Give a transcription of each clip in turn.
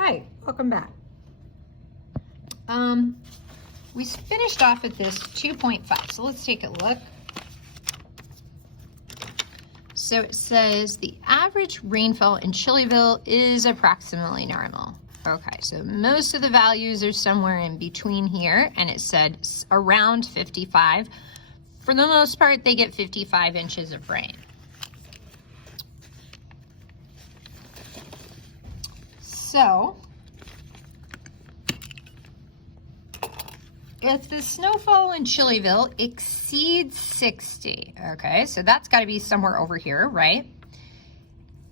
Hi, welcome back. We finished off at this 2.5, so let's take a look. So it says the average rainfall in Chileville is approximately normal. Okay, so most of the values are somewhere in between here, and it said around 55. For the most part, they get 55 inches of rain. So, if the snowfall in Chileville exceeds 60, okay, so that's got to be somewhere over here, right?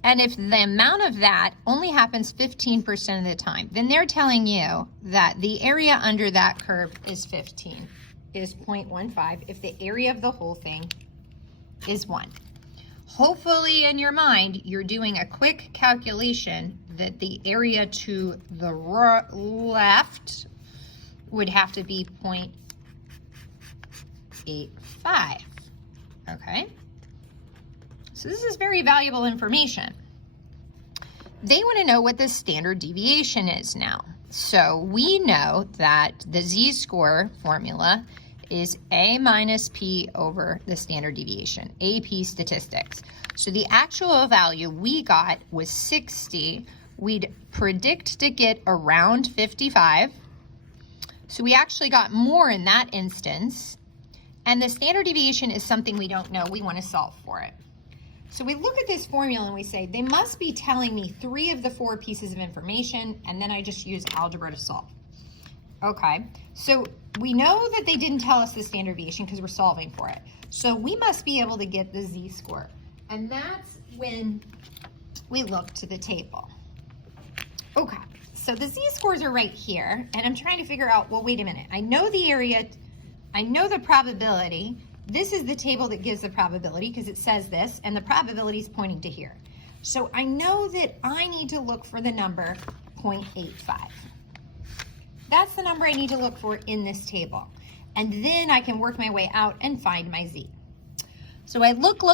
And if the amount of that only happens 15% of the time, then they're telling you that the area under that curve is 15, is 0.15, if the area of the whole thing is 1. Hopefully in your mind, you're doing a quick calculation that the area to the left would have to be 0.85, okay? So this is very valuable information. They want to know what the standard deviation is now. So we know that the z-score formula is A minus P over the standard deviation, AP statistics. So the actual value we got was 60. We'd predict to get around 55. So we actually got more in that instance. And the standard deviation is something we don't know. We want to solve for it. So we look at this formula and we say, they must be telling me 3 of the 4 pieces of information, and then I just use algebra to solve. Okay, so we know that they didn't tell us the standard deviation because we're solving for it. So we must be able to get the z-score. And that's when we look to the table. Okay, so the z-scores are right here, and I'm trying to figure out, well, wait a minute. I know the area, I know the probability. This is the table that gives the probability because it says this, and the probability is pointing to here. So I know that I need to look for the number 0.85. That's the number I need to look for in this table. And then I can work my way out and find my z. So I look,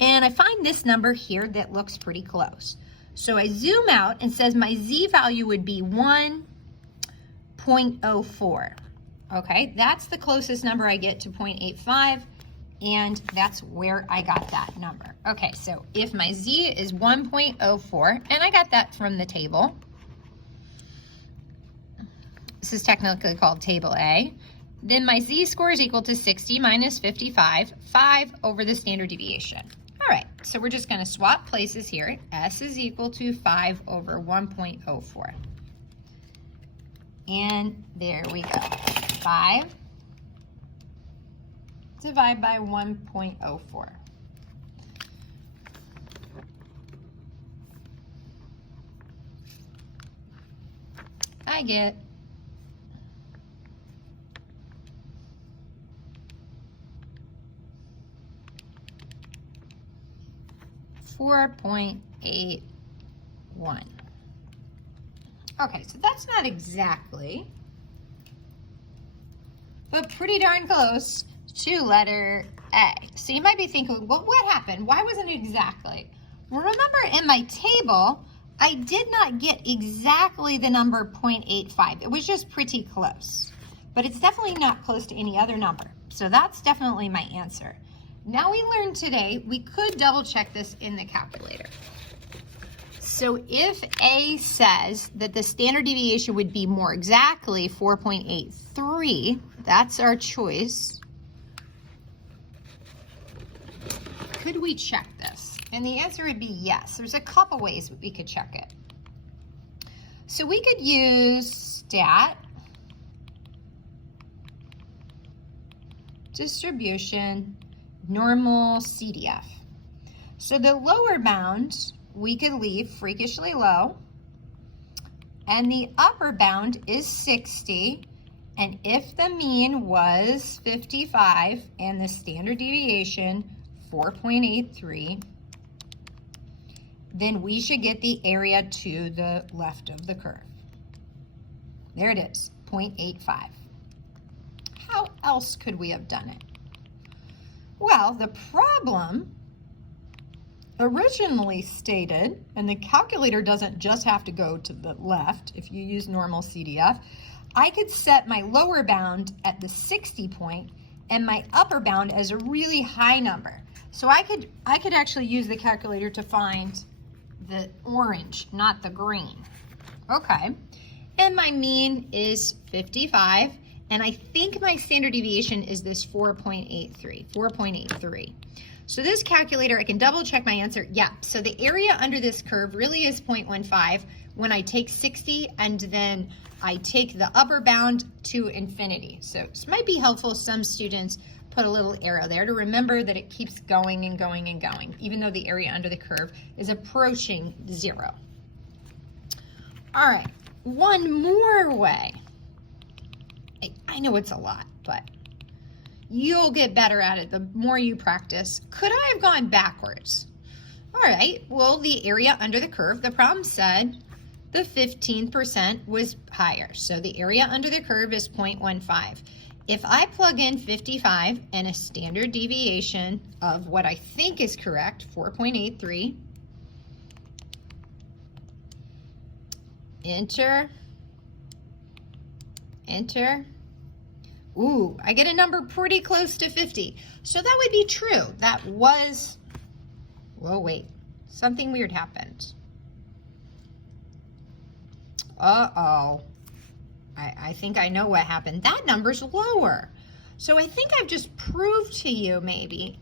and I find this number here that looks pretty close. So I zoom out and says my z value would be 1.04. Okay, that's the closest number I get to 0.85, and that's where I got that number. Okay, so if my z is 1.04, and I got that from the table, this is technically called table A, then my z-score is equal to 60 minus 55, 5 over the standard deviation. All right, so we're just going to swap places here. S is equal to 5 over 1.04. And there we go. 5 divided by 1.04. I get 4.81. Okay, so that's not exactly, but pretty darn close to letter A. So you might be thinking, well, what happened? Why wasn't it exactly? Well, remember in my table, I did not get exactly the number 0.85. It was just pretty close, but it's definitely not close to any other number. So that's definitely my answer. Now we learned today, we could double check this in the calculator. So if A says that the standard deviation would be more exactly 4.83, that's our choice. Could we check this? And the answer would be yes. There's a couple ways we could check it. So we could use stat, distribution, normal CDF. So the lower bound we could leave freakishly low, and the upper bound is 60, and if the mean was 55 and the standard deviation 4.83, then we should get the area to the left of the curve. There it is, 0.85. How else could we have done it? Well, the problem originally stated, and the calculator doesn't just have to go to the left if you use normal CDF, I could set my lower bound at the 60 point and my upper bound as a really high number. So I could actually use the calculator to find the orange, not the green. Okay, and my mean is 55, and I think my standard deviation is this 4.83. So this calculator, I can double check my answer. Yeah, so the area under this curve really is 0.15 when I take 60 and then I take the upper bound to infinity. So this might be helpful. Some students put a little arrow there to remember that it keeps going and going and going, even though the area under the curve is approaching 0. All right, one more way. I know it's a lot, but you'll get better at it the more you practice. Could I have gone backwards? All right, well, the area under the curve, the problem said the 15% was higher. So the area under the curve is 0.15. If I plug in 55 and a standard deviation of what I think is correct, 4.83, enter, enter. Ooh, I get a number pretty close to 50. So that would be true. That was, whoa, wait, something weird happened. Uh-oh. I think I know what happened. That number's lower. So I think I've just proved to you maybe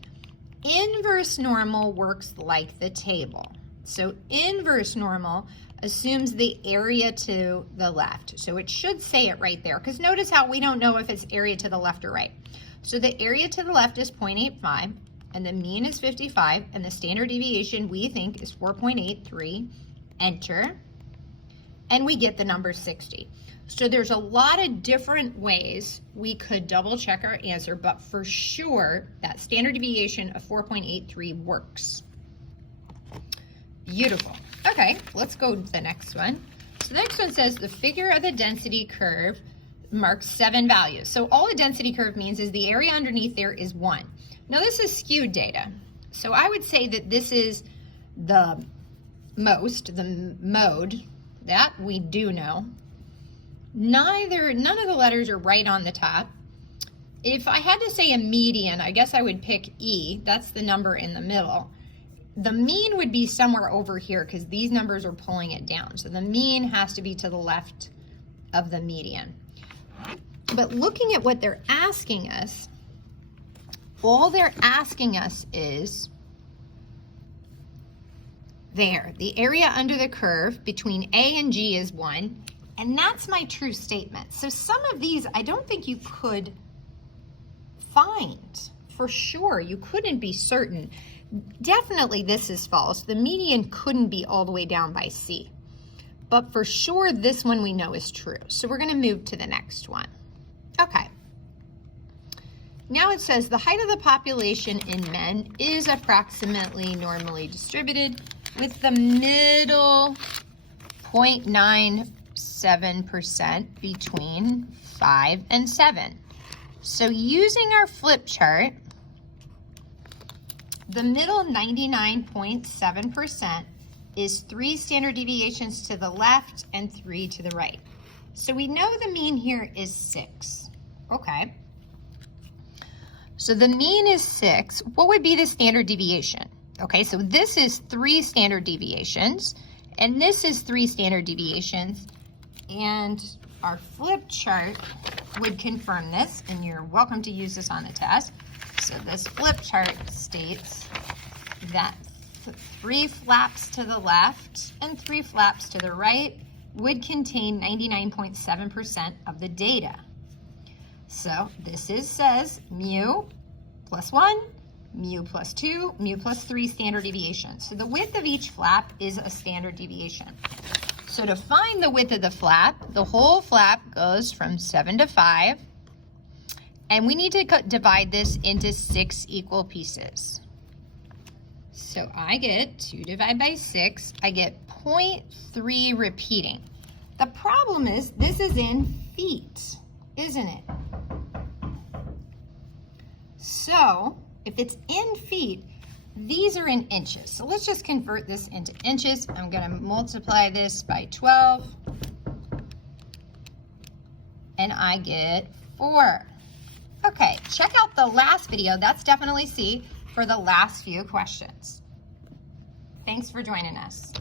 inverse normal works like the table. So inverse normal assumes the area to the left. So it should say it right there, because notice how we don't know if it's area to the left or right. So the area to the left is 0.85, and the mean is 55, and the standard deviation we think is 4.83. Enter, and we get the number 60. So there's a lot of different ways we could double check our answer, but for sure that standard deviation of 4.83 works. Beautiful. Okay, let's go to the next one. So the next one says the figure of the density curve marks 7 values. So all a density curve means is the area underneath there is 1. Now this is skewed data. So I would say that this is the mode, that we do know. None of the letters are right on the top. If I had to say a median, I guess I would pick E. That's the number in the middle. The mean would be somewhere over here because these numbers are pulling it down. So the mean has to be to the left of the median. But looking at what they're asking us, all they're asking us is there. The area under the curve between A and G is 1, and that's my true statement. So some of these I don't think you could find for sure. You couldn't be certain. Definitely this is false. The median couldn't be all the way down by C. But for sure this one we know is true. So we're going to move to the next one. Okay. Now it says the height of the population in men is approximately normally distributed with the middle 0.97% between 5 and 7. So using our flip chart, the middle 99.7% is 3 standard deviations to the left and 3 to the right. So we know the mean here is 6. Okay. So the mean is 6. What would be the standard deviation? Okay, so this is 3 standard deviations, and this is 3 standard deviations, and our flip chart would confirm this, and you're welcome to use this on the test. So this flip chart states that 3 flaps to the left and 3 flaps to the right would contain 99.7% of the data. So this says mu plus 1, mu plus 2, mu plus 3 standard deviations. So the width of each flap is a standard deviation. So to find the width of the flap, the whole flap goes from 7 to 5. And we need to divide this into 6 equal pieces. So I get 2 divided by 6, I get 0.3 repeating. The problem is this is in feet, isn't it? So if it's in feet, These are in inches. So let's just convert this into inches. I'm going to multiply this by 12. And I get 4. Okay, check out the last video. That's definitely C for the last few questions. Thanks for joining us.